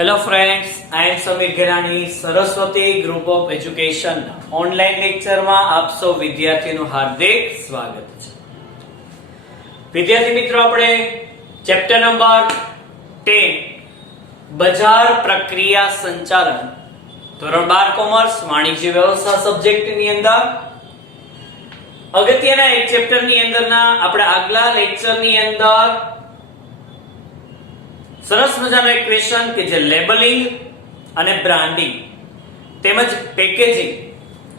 Hello friends, I am Sameer Gelani. Saraswati Group of Education online લેક્ચરમાં આપ સૌ વિદ્યાર્થીઓનું હાર્દિક સ્વાગત છે. વિદ્યાર્થી મિત્રો, આપણે ચેપ્ટર નંબર 10 બજાર પ્રક્રિયા સંચાલન ધોરણ 12 કોમર્સ વાણિજ્ય વ્યવસ્થા સબ્જેક્ટની અંદર અગત્યના એક ચેપ્ટરની અંદરના આપણે આગલા લેક્ચરની અંદર સરસ મજાનો એક ક્વેશ્ચન કે જે લેબલિંગ અને બ્રાન્ડિંગ તેમજ પેકેજિંગ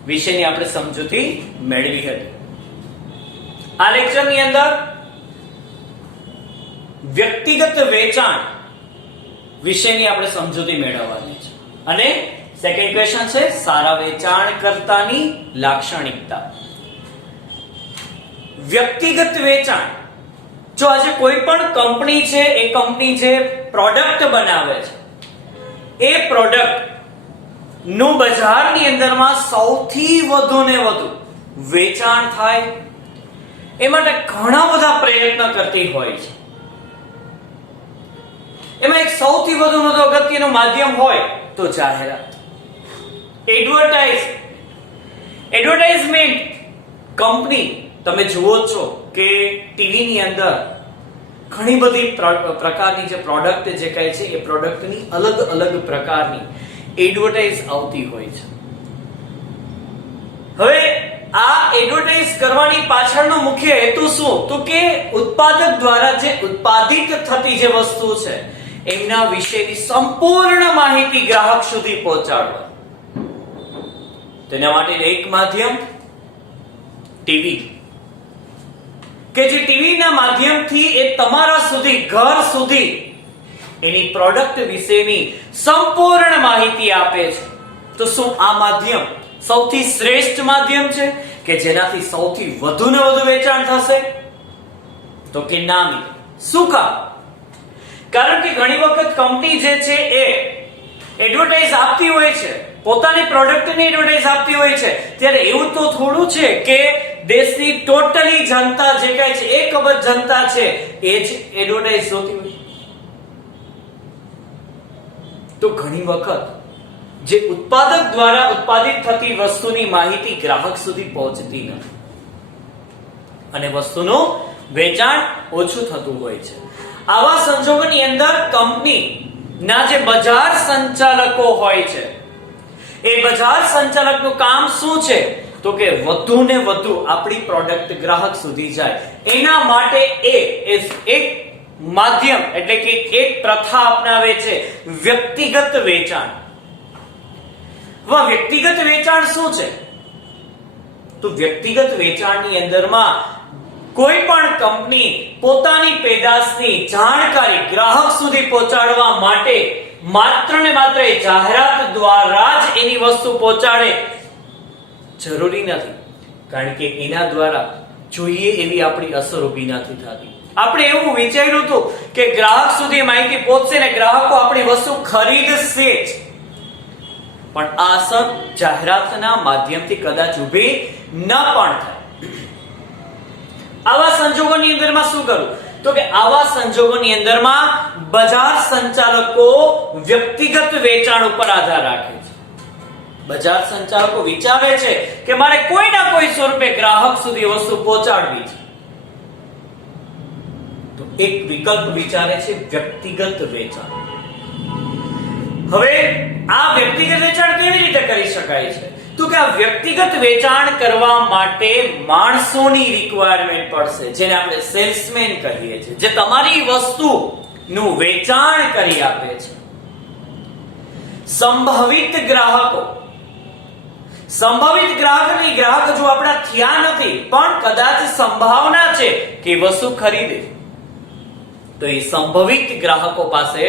વિશેની આપણે સમજૂતી મેળવી હતી. આ લેક્ચરની અંદર વ્યક્તિગત વેચાણ વિશેની આપણે સમજૂતી મેળવવાની છે અને સેકન્ડ ક્વેશ્ચન છે સારા વેચાણકર્તાની લાક્ષણિકતા. વ્યક્તિગત વેચાણ, જો આજે કોઈ પણ કંપની છે, એ કંપની જે પ્રોડક્ટ બનાવે છે, એ પ્રોડક્ટ નું બજારની અંદરમાં સૌથી વધુ ને વધુ વેચાણ થાય એ માટે ઘણા બધા પ્રયત્ન કરતી હોય છે. એમાં એક સૌથી વધુ અગત્યનું માધ્યમ હોય તો જાહેરાત, એડવર્ટાઇઝમેન્ટ. કંપની તમે જુઓ છો કે ટીવી ની અંદર ઘણી બધી પ્રકારની જે પ્રોડક્ટ જે કહે છે, એ પ્રોડક્ટની અલગ અલગ પ્રકારની એડવર્ટાઇઝ આવતી હોય છે. હવે આ એડવર્ટાઇઝ કરવાની પાછળનો મુખ્ય હેતુ શું? તો કે ઉત્પાદક દ્વારા જે ઉત્પાદિત થતી જે વસ્તુ છે એમના વિશેની સંપૂર્ણ માહિતી ગ્રાહક સુધી પહોંચાડવા. તેના માટે એક માધ્યમ ટીવી, કે જે ટીવી ના માધ્યમથી એ તમારા સુધી, ઘર સુધી એની પ્રોડક્ટ વિશેની સંપૂર્ણ માહિતી આપે છે. તો શું આ માધ્યમ સૌથી શ્રેષ્ઠ માધ્યમ છે કે જેનાથી સૌથી વધુ ને વધુ વેચાણ થશે? તો કે ના મિત્રો. શું કામ? કારણ કે ઘણી વખત કંપની જે છે એ એડવર્ટાઇઝ આપતી હોય છે, પોતાની પ્રોડક્ટની એડવર્ટાઇઝ આપતી હોય છે, ત્યારે એવું તો થોડું છે કે દેશની ટોટલી જનતા જે કહે છે, 1 અબજ જનતા છે એ જ એડવર્ટાઇઝ જોતી હોય. તો ઘણી વખત જે ઉત્પાદક દ્વારા ઉત્પાદિત થતી વસ્તુની માહિતી ગ્રાહક સુધી પહોંચતી નથી અને વસ્તુનું વેચાણ ઓછું થતું હોય છે. આવા સંજોગોની અંદર કંપની ના જે બજાર સંચાલકો હોય છે, એ બજાર સંચાલકનું કામ શું છે? તો કે વધુ ને વધુ આપણી પ્રોડક્ટ ગ્રાહક સુધી જાય એના માટે એક માધ્યમ એટલે કે એક પ્રથા અપનાવે છે, વ્યક્તિગત વેચાણ. વ્યક્તિગત વેચાણ શું છે? તો વ્યક્તિગત વેચાણની અંદરમાં કોઈ પણ કંપની પોતાની પેદાશની જાણકારી ગ્રાહક સુધી પહોંચાડવા માટે માત્ર ને માત્ર જાહેરાત દ્વારા જ એની વસ્તુ પહોંચાડે જરૂરી નથી, કારણ કે એના દ્વારા જોઈએ એવી આપણી અસર ઊભી નથી થતી. આપણે એવું વિચાર્યું હતું કે ગ્રાહક સુધી માહિતી પહોંચશે ને ગ્રાહકો આપણી વસ્તુ ખરીદશે જ, પણ આ અસર જાહેરાતના માધ્યમથી કદાચ ઊભી ન પણ થાય. આવા સંજોગોની અંદરમાં શું કરવું? તો કે આવા સંજોગોની અંદરમાં બજાર સંચાલકો વ્યક્તિગત વેચાણ ઉપર આધાર રાખે છે. બજાર સંચાલકો વિચારે છે કે મારે કોઈ ના કોઈ સ્વરૂપે ગ્રાહક સુધી વસ્તુ પહોંચાડવી છે, તો એક વિકલ્પ વિચારે છે વ્યક્તિગત વેચાણ. હવે આ વ્યક્તિગત વેચાણ કેવી રીતે કરી શકાય છે? તો કે આ વ્યક્તિગત વેચાણ કરવા માટે માણસોની રિક્વાયરમેન્ટ પડશે, જેને આપણે સેલ્સમેન કહીએ છીએ, જે તમારી વસ્તુનું વેચાણ કરી આપે છે. સંભવિત ગ્રાહકો, સંભવિત ગ્રાહકની ગ્રાહક જો આપણા થયા નથી પણ કદાચ સંભાવના છે કે વસ્તુ ખરીદે, તો એ સંભવિત ગ્રાહકો પાસે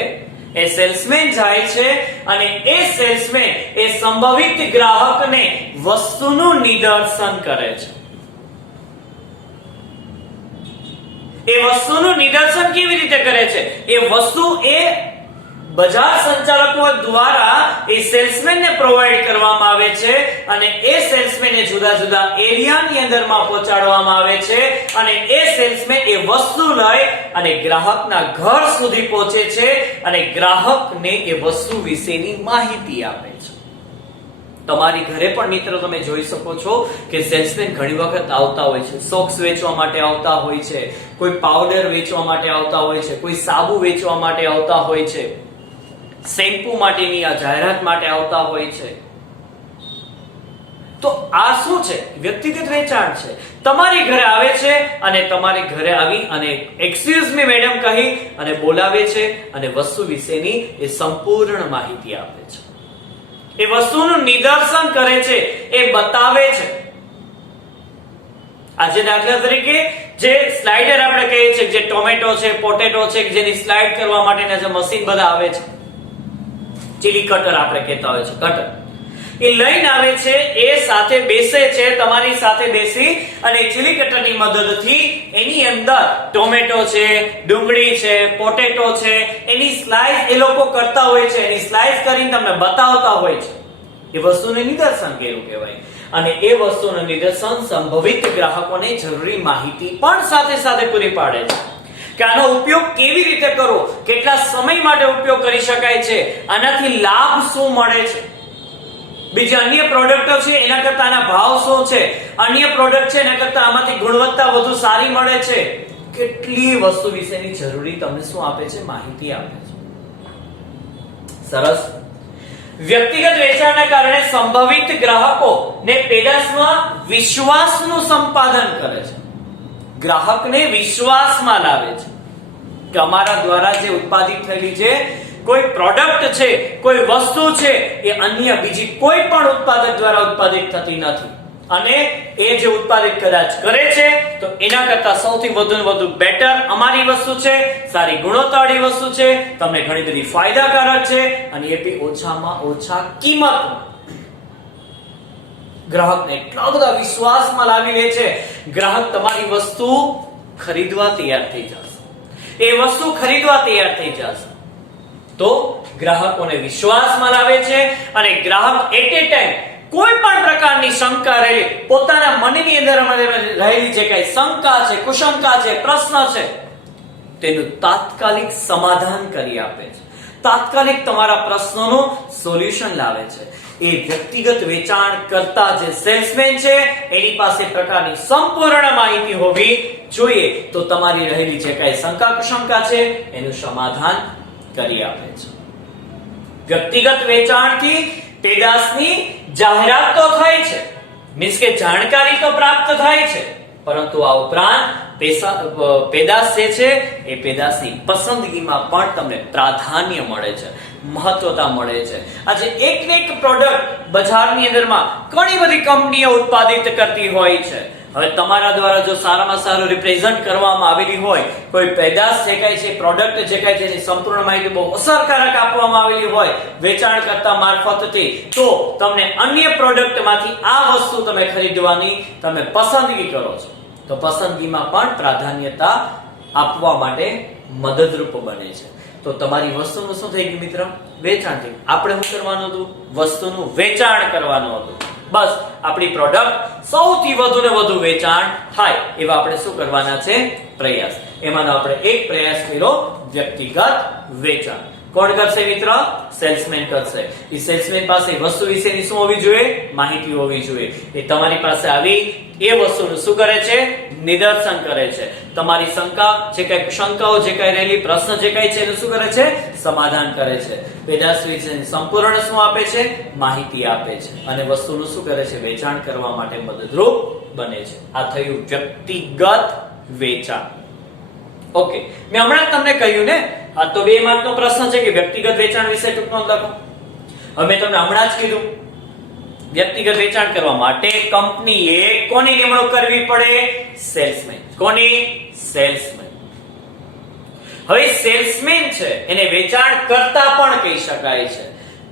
એ સેલ્સમેન જાય છે અને એ સેલ્સમેન એ સંભવિત ગ્રાહકને વસ્તુનું નિદર્શન કરે છે. એ વસ્તુનું નિદર્શન કેવી રીતે કરે છે? એ વસ્તુ એ બજાર સંચાલકો દ્વારા એ સેલ્સમેનને પ્રોવાઈડ કરવામાં આવે છે અને એ સેલ્સમેનને જુદા જુદા એરિયાની અંદરમાં પહોંચાડવામાં આવે છે અને એ સેલ્સમેન એ વસ્તુ લઈ અને ગ્રાહકના ઘર સુધી પહોંચે છે અને ગ્રાહકને એ વસ્તુ વિશેની માહિતી આપે છે. તમારી ઘરે પણ મિત્રો તમે જોઈ શકો છો કે સેલ્સમેન ઘણી વખત આવતા હોય છે, સોક્સ વેચવા માટે આવતા હોય છે, કોઈ પાવડર વેચવા માટે આવતા હોય છે, કોઈ સાબુ વેચવા માટે આવતા હોય છે, શેમ્પુ માટેની આ જાહેરાત માટે આવતા હોય છે. તો આ શું છે? વ્યક્તિગત વેચાણ છે. તમારી ઘરે આવે છે અને તમારી ઘરે આવી અને એક્સક્યુઝ મી મેડમ કહી અને બોલાવે છે અને વસ્તુ વિશેની એ સંપૂર્ણ માહિતી આપે છે, એ વસ્તુનું નિદર્શન કરે છે, એ બતાવે છે. આજે દાખલા તરીકે જે સ્લાઇડર આપણે કહીએ છીએ, જે ટોમેટો છે, પોટેટો છે, જેની સ્લાઇડ કરવા માટેના જે મશીન બધા આવે છે, ચીલી કટર આપણે કહેતા હોય છે, કટર, એ લઈને આવે છે, એ સાથે બેસે છે, તમારી સાથે બેસી અને ચીલી કટરની મદદથી એની અંદર ટોમેટો છે, ડુંગળી છે, પોટેટો છે, એની સ્લાઇસ એ લોકો કરતા હોય છે, એની સ્લાઇસ કરીને તમને બતાવતા હોય છે. એ વસ્તુને નિદર્શન કર્યું કહેવાય. અને એ વસ્તુનું નિદર્શન સંભવિત ગ્રાહકોને જરૂરી માહિતી પણ સાથે સાથે પૂરી પાડે છે કે આનો ઉપયોગ કેવી રીતે કરવો, કેટલા સમય માટે ઉપયોગ કરી શકાય છે, આનાથી લાભ શું મળે છે, બીજી અન્ય પ્રોડક્ટો છે એના કરતા આના ભાવ શું છે, અન્ય પ્રોડક્ટ છે એના કરતા આમાંથી ગુણવત્તા વધુ સારી મળે છે, કેટલી વસ્તુ વિશેની જરૂરી તમને શું આપે છે? માહિતી આપે છે. સરસ. વ્યક્તિગત વેચાણના કારણે સંભવિત ગ્રાહકો ને પેદાશમાં વિશ્વાસનું સંપાદન કરે છે, ગ્રાહકને વિશ્વાસમાં લાવે છે કે અમારા દ્વારા જે ઉત્પાદિત થયેલી છે કોઈ પ્રોડક્ટ છે, કોઈ વસ્તુ છે, એ અન્ય બીજી કોઈ પણ ઉત્પાદક દ્વારા ઉત્પાદિત થતી નથી અને એ જે ઉત્પાદિત કદાચ કરે છે તો એના કરતા સૌથી વધુ ને વધુ બેટર અમારી વસ્તુ છે, સારી ગુણવત્તાવાળી વસ્તુ છે, તમને ઘણી બધી ફાયદાકારક છે અને એ બી ઓછામાં ઓછા કિંમતમાં. ગ્રાહકને એટલા બધા વિશ્વાસમાં લાવી લે છે, ગ્રાહક તમારી વસ્તુ ખરીદવા તૈયાર થઈ જશે, એ વસ્તુ ખરીદવા તૈયાર થઈ જશે. તો ગ્રાહકોને વિશ્વાસમાં લાવે છે અને ગ્રાહક એટ એ ટાઈમ કોઈ પણ પ્રકારની શંકા રહેલી, પોતાના મનની અંદર રહેલી જે કઈ શંકા છે, કુશંકા છે, પ્રશ્ન છે, તેનું તાત્કાલિક સમાધાન કરી આપે છે, તાત્કાલિક તમારા પ્રશ્નોનું સોલ્યુશન લાવે છે. એ વ્યક્તિગત વેચાણ કરતા જે સેલ્સમેન છે એની પાસે પ્રકારની સંપૂર્ણ માહિતી હોવી જોઈએ, તો તમારી રહેલી જે કઈ શંકા કુશંકા છે એનું સમાધાન કરી આપે છે. વ્યક્તિગત વેચાણથી પેદાશની જાહેરાત તો થાય છે, મીન્સ કે જાણકારી તો પ્રાપ્ત થાય છે, પરંતુ આ ઉપરાંત પેદાશ જે છે એ પેદાશની પસંદગીમાં પણ તમને પ્રાધાન્ય મળે છે, મહત્વતા મળે છે. આજે એક ને એક પ્રોડક્ટ બજારની અંદરમાં ઘણી બધી કંપનીઓ ઉત્પાદિત કરતી હોય છે. હવે તમારા દ્વારા જો સારામાં સારું રિપ્રેઝન્ટ કરવામાં આવેલી હોય, કોઈ પેદાશ જે કાંઈ છે, પ્રોડક્ટ જે કાંઈ છે, એની સંપૂર્ણ માહિતી બહુ અસરકારક આપવામાં આવેલી હોય વેચાણકર્તા મારફતથી, તો તમને અન્ય પ્રોડક્ટમાંથી આ વસ્તુ તમે ખરીદવાની તમે પસંદગી કરો છો, તો પસંદગીમાં પણ પ્રાધાન્યતા આપવા માટે મદદરૂપ બને છે. તો તમારી વસ્તુનું શું થઈ ગયું મિત્ર? વેચાણ થઈ ગયું. આપણે શું કરવાનું હતું? વસ્તુનું વેચાણ કરવાનું હતું. બસ આપણી પ્રોડક્ટ સૌથી વધુ ને વધુ વેચાણ થાય એવા આપણે શું કરવાના છે? પ્રયાસ. એમાંનો આપણે એક પ્રયાસ કર્યો વ્યક્તિગત વેચાણ. કોણ કરશે મિત્ર? સેલ્સમેન કરશે. એ સેલ્સમેન પાસે વસ્તુ વિશેની શું હોવી જોઈએ? માહિતી હોવી જોઈએ. એ તમારી પાસે આવી એ વસ્તુનું શું કરે છે? નિદર્શન કરે છે. તમારી શંકા જે કઈ શંકાઓ જે કઈ રહેલી પ્રશ્ન જે કઈ છે એનું શું કરે છે? સમાધાન કરે છે. પેદાશ વિશેની સંપૂર્ણ શું આપે છે? માહિતી આપે છે અને વસ્તુનું શું કરે છે? વેચાણ કરવા માટે મદદરૂપ બને છે. આ થયું વ્યક્તિગત વેચાણ. ઓકે, મેં હમણાં તમને કહ્યું ને, આ તો 2 માર્કનો પ્રશ્ન છે કે વ્યક્તિગત વેચાણ વિશે ટૂંકમાં લખો. હવે મેં તમને હમણાં જ કીધું વ્યક્તિગત વેચાણ કરવા માટે કંપનીએ કોની નિમણૂક કરવી પડે? સેલ્સમેન. કોની? સેલ્સમેન. હવે સેલ્સમેન છે એને વેચાણ કરતા પણ કહી શકાય છે.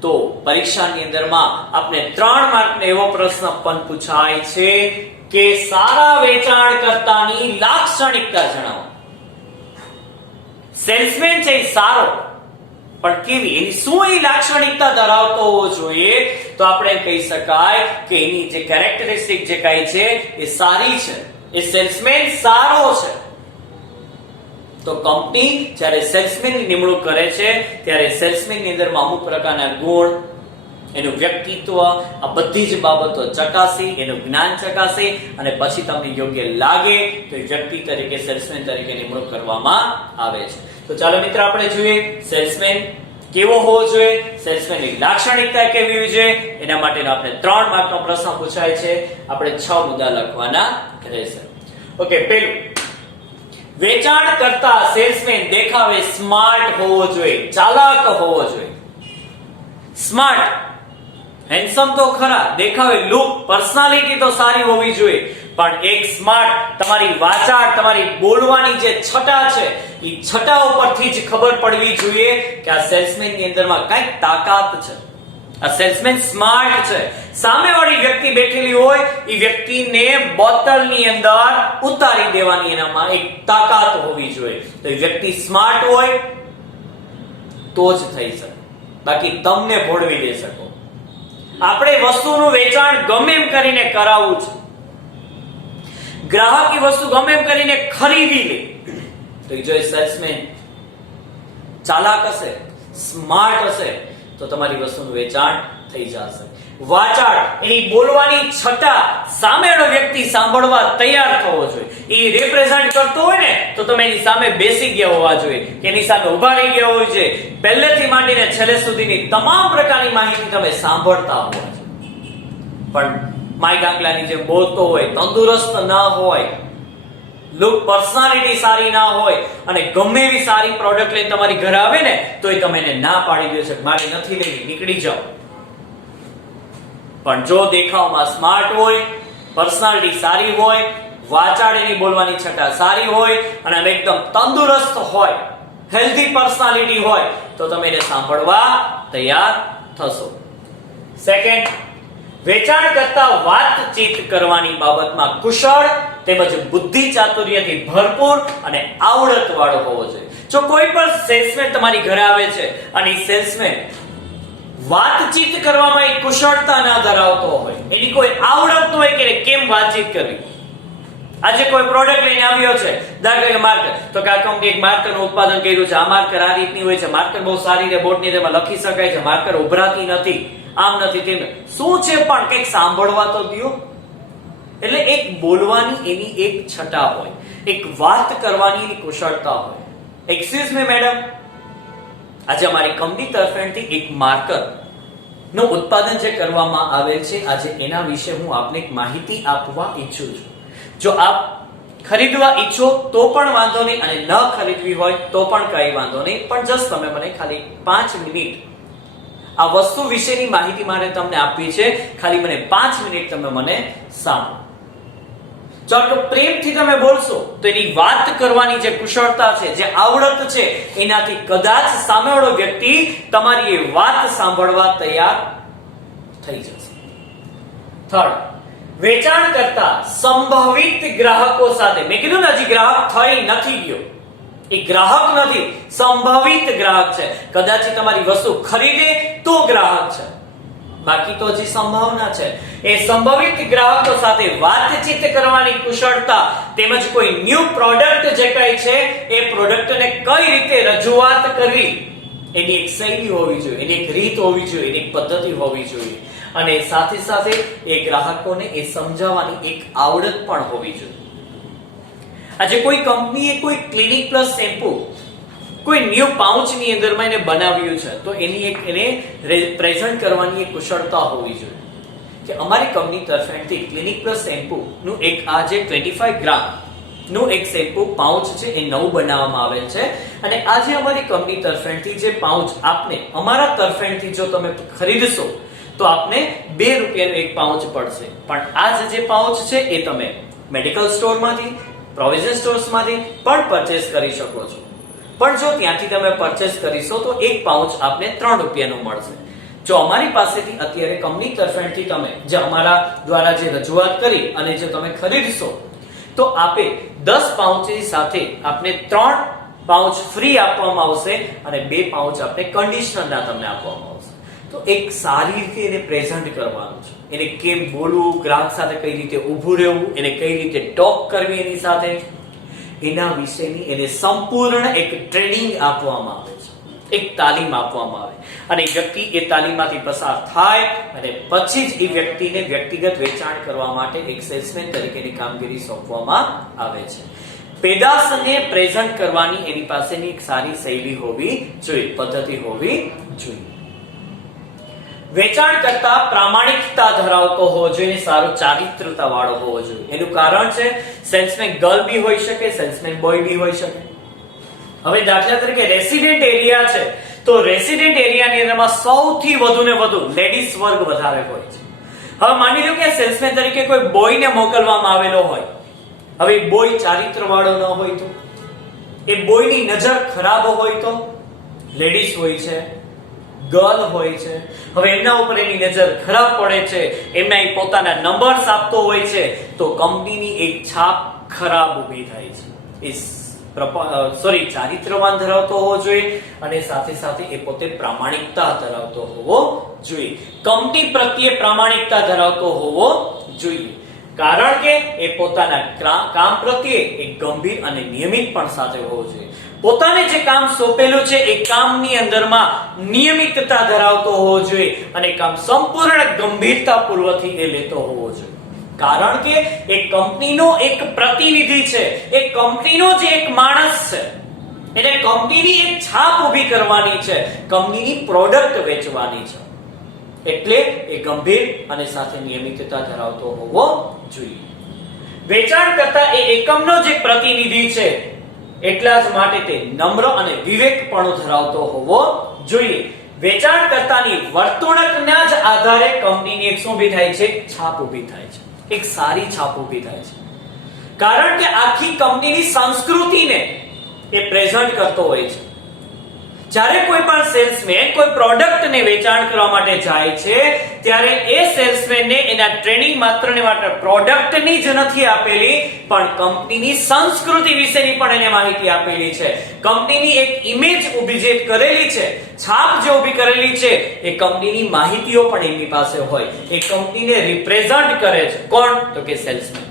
તો પરીક્ષાની અંદરમાં આપણે 3 માર્કનો એવો પ્રશ્ન પણ પૂછાય છે કે સારા વેચાણકર્તાની લાક્ષણિકતા જણાવો. સેલ્સમેન છે એ સારો પણ કેવી, એની શું એ લાક્ષણિકતા ધરાવતો હોવો જોઈએ? તો આપણે કહી શકાય કે એની જે કેરેક્ટરિસ્ટિક જે કાંઈ છે એ સારી છે, એ સેલ્સમેન સારો છે. તો કંપની જ્યારે સેલ્સમેનની નિમણૂક કરે છે ત્યારે સેલ્સમેનની અંદરમાં અમુક પ્રકારના ગુણ, એનું વ્યક્તિત્વ, આ બધી જ બાબતો ચકાસી, એનું જ્ઞાન ચકાસી અને પછી તમને યોગ્ય લાગે તો એ વ્યક્તિ તરીકે, સેલ્સમેન તરીકે નિમણૂક કરવામાં આવે છે. તો ચાલો મિત્ર આપણે જોઈએ સેલ્સમેન કેવો હોવો જોઈએ, સેલ્સમેનની લાક્ષણિકતા કેવી હોવી જોઈએ. એના માટેનો આપણે 3 માર્કનો પ્રશ્ન પૂછાય છે. આપણે 6 મુદ્દા લખવાના રહેશે. ઓકે, પહેલું, વેચાણ કરતા સેલ્સમેન દેખાવે સ્માર્ટ હોવો જોઈએ, ચાલાક હોવો જોઈએ. સ્માર્ટ, હેન્ડસમ તો ખરા, દેખાવે, લુક, પર્સનાલિટી તો સારી હોવી જોઈએ, પણ એક સ્માર્ટ, તમારી વાચાળ, તમારી બોલવાની જે છટા છે એ છટા ઉપરથી જ ખબર પડવી જોઈએ કે આ સેલ્સમેન ની અંદરમાં કંઈક તાકાત છે, આ સેલ્સમેન સ્માર્ટ છે. સામેવાળી વ્યક્તિ બેઠેલી હોય એ વ્યક્તિને બોટલની અંદર ઉતારી દેવાની એનામાં એક તાકાત હોવી જોઈએ. તો એ વ્યક્તિ સ્માર્ટ હોય તો જ થઈ શકે, બાકી તમને ભોળવી દે શકો. આપણે વસ્તુનું વેચાણ ગમે એમ કરીને કરાવવું છે, ગ્રાહક એ વસ્તુ ગમે એમ કરીને ખરીદી લે, તો જો એ સેલ્સમેન ચાલાક હશે, સ્માર્ટ હશે તો તમારી વસ્તુનું વેચાણ થઈ જશે. વાચાળ, એની બોલવાની છટા, સામેનો વ્યક્તિ સાંભળવા તૈયાર થવો જોઈએ. એ રિપ્રેઝન્ટ કરતો હોય ને તો તમે એની સામે બેસી ગયા હોવા જોઈએ, કે એની સામે ઊભા રહી ગયા હોવા જોઈએ. પહેલેથી માંડીને છેલ્લે સુધીની તમામ પ્રકારની માહિતી તમે સાંભળતા હોવા જોઈએ. પણ માય ગાંગલાની જેમ બોલતો હોય, તંદુરસ્ત ના હોય, લુક, પર્સનાલિટી સારી ના હોય અને ગમે એવી સારી પ્રોડક્ટ લઈને તમારી ઘરે આવે ને તોય તમે એને ના પાડી દો છો, મારે નથી લેવી, નીકળી જાઓ. પણ જો દેખાવમાં સ્માર્ટ હોય, પર્સનાલિટી સારી હોય, વાચાળીની બોલવાની છટા સારી હોય અને એકદમ તંદુરસ્ત હોય, હેલ્ધી પર્સનાલિટી હોય તો તમે એને સાંભળવા તૈયાર થશો. સેકન્ડ, વેચાણ કરતા વાતચીત કરવાની બાબતમાં કુશળ તેમજ બુદ્ધિ ચાતુર્યથી ભરપૂર અને આવડતવાળો હોવો જોઈએ. જો કોઈ પણ સેલ્સમેન તમારી ઘરે આવે છે અને સેલ્સમેન વાતચીત કરવામાં એક કુશળતા ના ધરાવતો હોય, એની કોઈ આવડત હોય કે કેમ વાતચીત કરવી. આજે કોઈ પ્રોડક્ટ લઈને આવ્યો છે, દાખલા કે માર્કર, તો કે આ કંપની એક માર્કરનું ઉત્પાદન કર્યું છે, આ માર્કર આ રીતની હોય છે, માર્કર બહુ સારી છે, બોર્ડની તેમાં લખી શકાય છે, માર્કર ઉભરાતી નથી, આમ નથી, તેમ શું છે, પણ કંઈક સાંભળવા તો દો. એટલે એક બોલવાની એની એક છટા હોય, એક વાત કરવાની એની કુશળતા હોય. એક્સક્યુઝ મી મેડમ, આજે અમારી કંપની તરફથી એક માર્કર નું ઉત્પાદન જે કરવામાં આવેલ છે, આજે એના વિશે હું આપને એક માહિતી આપવા ઈચ્છું છું. જો આપ ખરીદવા ઈચ્છો તો પણ વાંધો નહીં અને ન ખરીદવી હોય તો પણ કઈ વાંધો નહીં, પણ જસ્ટ તમે મને ખાલી 5 મિનિટ આ વસ્તુ વિશેની માહિતી મારે તમને આપવી છે. ખાલી મને 5 મિનિટ તમે મને સાંભળો. જો આટલો પ્રેમથી તમે બોલશો તો એની વાત કરવાની જે કુશળતા છે, જે આવડત છે, એનાથી કદાચ સામેવાળો વ્યક્તિ તમારી એ વાત સાંભળવા તૈયાર થઈ જશે. થર્ડ, વેચાણ કરતા સંભવિત ગ્રાહકો સાથે, મેં કીધું ને હજી ગ્રાહક થઈ નથી ગયો, એ ગ્રાહક નથી, સંભવિત ગ્રાહક છે. કદાચ તમારી વસ્તુ ખરીદે તો ગ્રાહક છે, બાકી તો હજી સંભાવના છે. એ સંભવિત ગ્રાહકો સાથે વાતચીત કરવાની કુશળતા તેમજ કોઈ ન્યૂ પ્રોડક્ટ જે કઈ છે એ પ્રોડક્ટને કઈ રીતે રજૂઆત કરવી એની એક શૈલી હોવી જોઈએ, એની એક રીત હોવી જોઈએ, એની એક પદ્ધતિ હોવી જોઈએ અને સાથે સાથે એ ગ્રાહકોને એ સમજાવવાની એક આવડત પણ હોવી જોઈએ. આજે કોઈ કંપનીએ કોઈ ક્લિનિક પ્લસ શેમ્પુ કોઈ ન્યૂ પાઉચની અંદરમાં એને બનાવ્યું છે તો એની એક એને પ્રેઝન્ટ કરવાની એક કુશળતા હોવી જોઈએ કે અમારી કંપની તરફથી ક્લિનિક પ્લસ શેમ્પુ નું એક આ જે 25 ગ્રામ નું એક શેમ્પુ પાઉચ છે એ નવું બનાવવામાં આવેલ છે અને આજે અમારી કંપની તરફથી જે પાઉચ આપને અમારા તરફથી જો તમે ખરીદશો તો આપને 2 રૂપિયાનું એક પાઉચ પડશે. પણ આ જે પાઉચ છે એ તમે મેડિકલ સ્ટોરમાંથી, પ્રોવિઝન સ્ટોર્સમાંથી પણ પરચેસ કરી શકો છો. પણ જો ત્યાંથી તમે પરચેસ કરીશો તો એક પાઉચ આપને 3 રૂપિયાનું મળશે. જો અમારી પાસેથી અત્યારે કંપની તરફથી તમે જે અમારા દ્વારા જે રજૂઆત કરી અને જે તમે ખરીદશો તો આપે 10 પાઉચની સાથે આપને 3 પાઉચ ફ્રી આપવામાં આવશે અને 2 પાઉચ આપણે કન્ડિશનરના તમને આપવામાં આવશે. તો એક સારી રીતે એને પ્રેઝન્ટ કરવાનું છે, એને કેમ બોલવું, ગ્રાહક સાથે કઈ રીતે ઊભું રહેવું, એને કઈ રીતે ટોક કરવી એની સાથે, એના વિશેની એને સંપૂર્ણ એક ટ્રેનિંગ આપવામાં આવે છે, એક તાલીમ આપવામાં આવે અને વ્યક્તિ એ તાલીમમાંથી પસાર થાય અને પછી જ એ વ્યક્તિને વ્યક્તિગત વેચાણ કરવા માટે એક સેલ્સમેન તરીકેની કામગીરી સોંપવામાં આવે છે. પેદાશને પ્રેઝન્ટ કરવાની એની પાસેની એક સારી શૈલી હોવી જોઈએ, પદ્ધતિ હોવી જોઈએ. વેચાણ કરતા પ્રામાણિકતા ધરાવતો હોવો જોઈએ, સારો ચારિત્રતા વાળો હોવો જોઈએ. એનું કારણ છે સેલ્સમેન ગર્લ બી હોઈ શકે, સેલ્સમેન બોય બી હોઈ શકે. હવે દાખલા તરીકે રેસિડેન્ટ એરિયા છે તો રેસિડેન્ટ એરિયાની અંદરમાં સૌથી વધુ ને વધુ લેડીઝ વર્ગ વધારે હોય છે. હવે માની લો કે સેલ્સમેન તરીકે કોઈ બોયને મોકલવામાં આવેલો હોય. હવે બોય ચારિત્રવાળો ન હોય તો, એ બોયની નજર ખરાબ હોય તો, લેડીઝ હોય છે, ગર્લ હોય છે, હવે એમના ઉપર એની નજર ખરાબ પડે છે, એમના પોતાના નંબર્સ આપતો હોય છે તો કંપનીની એક છાપ ખરાબ ઊભી થાય છે. ચારિત્રવાન ધરાવતો હોવો જોઈએ અને સાથે સાથે એ પોતે પ્રામાણિકતા ધરાવતો હોવો જોઈએ, કંપની પ્રત્યે પ્રામાણિકતા ધરાવતો હોવો જોઈએ. કારણ કે એ પોતાના કામ પ્રત્યે એક ગંભીર અને નિયમિત પણ સાથે હોવો જોઈએ. પોતાને જે કામ સોંપેલું છે એ કામની અંદરમાં નિયમિતતા ધરાવતો હોવો જોઈએ અને કામ સંપૂર્ણ ગંભીરતાપૂર્વકથી એ લેતો હોવો જોઈએ. કારણ કે એ કંપનીનો એક પ્રતિનિધિ છે, એ કંપનીનો જે એક માણસ છે, એને કંપનીની એક છાપ ઊભી કરવાની છે, કંપનીની પ્રોડક્ટ વેચવાની છે, એટલે એ ગંભીર અને સાથે નિયમિતતા ધરાવતો હોવો જોઈએ. વેચાણ કરતા એ એકમનો જે પ્રતિનિધિ છે એટલા જ માટે તે નમ્ર અને વિવેકપણું ધરાવતો હોવો જોઈએ. વેચાણ કરતાની વર્તણૂકના જ આધારે કંપનીની એક શું ઊભી થાય છે, છાપ ઊભી થાય છે, એક સારી છાપ ઊભી થાય છે. કારણ કે આખી કંપનીની સંસ્કૃતિને એ પ્રેઝન્ટ કરતો હોય છે. જ્યારે કોઈ પણ સેલ્સમેન કોઈ પ્રોડક્ટને વેચાણ કરવા માટે જાય છે ત્યારે એ સેલ્સમેનને એના ટ્રેનિંગ માત્ર ને માત્ર પ્રોડક્ટની જ નથી આપેલી, પણ કંપનીની સંસ્કૃતિ વિશેની પણ એને માહિતી આપેલી છે. કંપનીની એક ઇમેજ ઊભી જે કરેલી છે, છાપ જે ઊભી કરેલી છે, એ કંપનીની માહિતીઓ પણ એમની પાસે હોય. એ કંપનીને રિપ્રેઝન્ટ કરે છે. કોણ? તો કે સેલ્સમેન.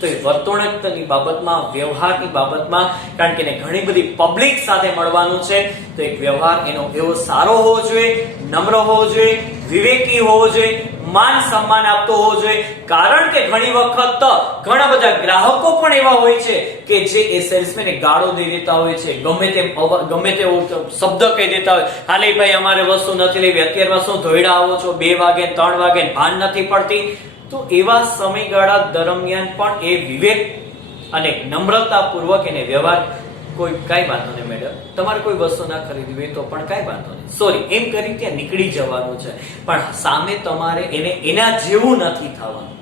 તો એ વર્તણૂકની બાબતમાં, વ્યવહારની બાબતમાં, કારણ કે એને ઘણી બધી પબ્લિક સાથે મળવાનું છે, તો એક વ્યવહાર એનો એવો સારો હોવો જોઈએ, નમ્ર હોવો જોઈએ, વિવેકી હોવો જોઈએ, માન સન્માન આપતો હોવો જોઈએ. કારણ કે ઘણી વખત ઘણા બધા ગ્રાહકો પણ એવા હોય છે કે જે એ સેલ્સમેનને ગાળો દઈ દેતા હોય છે, ગમે તેવો શબ્દ કહી દેતા હોય, હાલે ભાઈ અમારે વસ્તુ નથી લેવી, અત્યારમાં શું ધોઈડા આવો છો, 2 વાગે 3 વાગે ભાન નથી પડતી. તો એવા સમયગાળા દરમિયાન પણ એ વિવેક અને નમ્રતાપૂર્વક એને વ્યવહાર, કોઈ કાંઈ વાંધો નહીં મેડમ, તમારે કોઈ વસ્તુ ના ખરીદવી હોય તો પણ કાંઈ વાંધો નહીં, સોરી, એમ કરી ત્યાં નીકળી જવાનું છે. પણ સામે તમારે એને એના જેવું નથી થવાનું.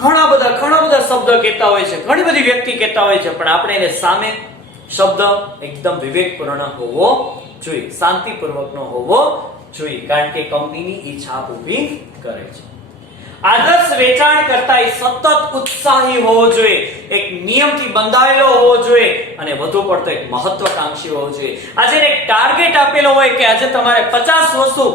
ઘણા બધા શબ્દ કહેતા હોય છે, ઘણી બધી વ્યક્તિ કહેતા હોય છે, પણ આપણે એને સામે શબ્દ એકદમ વિવેકપૂર્ણ હોવો જોઈએ, શાંતિપૂર્વકનો હોવો જોઈએ. કારણ કે કંપનીની ઈ છાપ ઊભી કરે છે. આદર્શ વેચાણ કરતા એ સતત ઉત્સાહી હોવો જોઈએ, એક નિયમથી બંધાયેલો હોવો જોઈએ અને વધુ પડતો એક મહત્વાકાંક્ષી હોવો જોઈએ. આજે એક ટાર્ગેટ આપેલો હોય કે આજે તમારે 50 વસ્તુ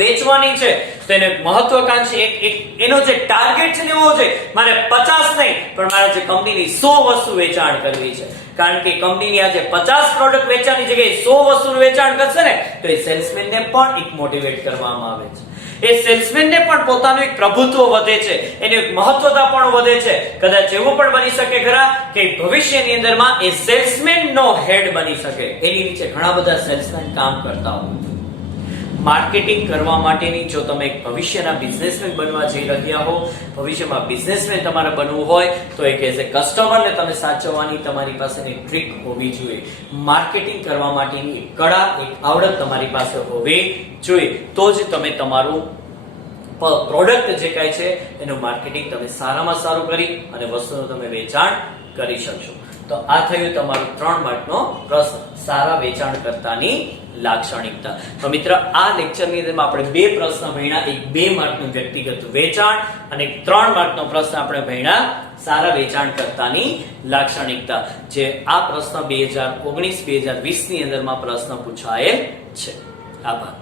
વેચવાની છે, તો એને મહત્વાકાંક્ષી એક એનો જે ટાર્ગેટ છે ને હોવો જોઈએ, મારે 50 નહીં પણ મારે જે કંપનીની 100 વસ્તુ વેચાણ કરવી છે. કારણ કે કંપનીની આજે 50 પ્રોડક્ટ વેચવાની જગ્યાએ 100 વસ્તુનું વેચાણ કરશે ને તો એ સેલ્સમેનને પણ એક મોટિવેટ કરવામાં આવે છે. એ સેલ્સમેનને પણ પોતાનું એક પ્રભુત્વ વધે છે, એની એક મહત્વતા પણ વધે છે. કદાચ એવું પણ બની શકે ખરા કે ભવિષ્યની અંદરમાં એ સેલ્સમેનનો હેડ બની શકે, એની નીચે ઘણા બધા સેલ્સમેન કામ કરતા હોય. માર્કેટિંગ કરવા માટેની જો તમે એક ભવિષ્યના બિઝનેસમેન બનવા જઈ રહ્યા હો, ભવિષ્યમાં બિઝનેસમેન તમારે બનવું હોય તો એક એઝ એ કસ્ટમરને તમે સાચવવાની તમારી પાસેની ટ્રીક હોવી જોઈએ. માર્કેટિંગ કરવા માટેની એક કળા, એક આવડત તમારી પાસે હોવી જોઈએ. તો જ તમે તમારું પ્રોડક્ટ જે કાંઈ છે એનું માર્કેટિંગ તમે સારામાં સારું કરી અને વસ્તુનું તમે વેચાણ કરી શકશો. તો તો આ થયું તમારું 3 માર્કનો પ્રશ્ન, સારા વેચાણકર્તાની લાક્ષણિકતા. તો મિત્ર, આ લેક્ચરની અંદર આપણે બે પ્રશ્ન ભણ્યા, એક 2 માર્કનું વ્યક્તિગત વેચાણ અને 3 માર્કનો પ્રશ્ન આપણે ભણ્યા સારા વેચાણકર્તાની લાક્ષણિકતા, જે આ પ્રશ્ન 2019-2020 ની અંદરમાં પ્રશ્ન પૂછાયેલ છે. આભાર.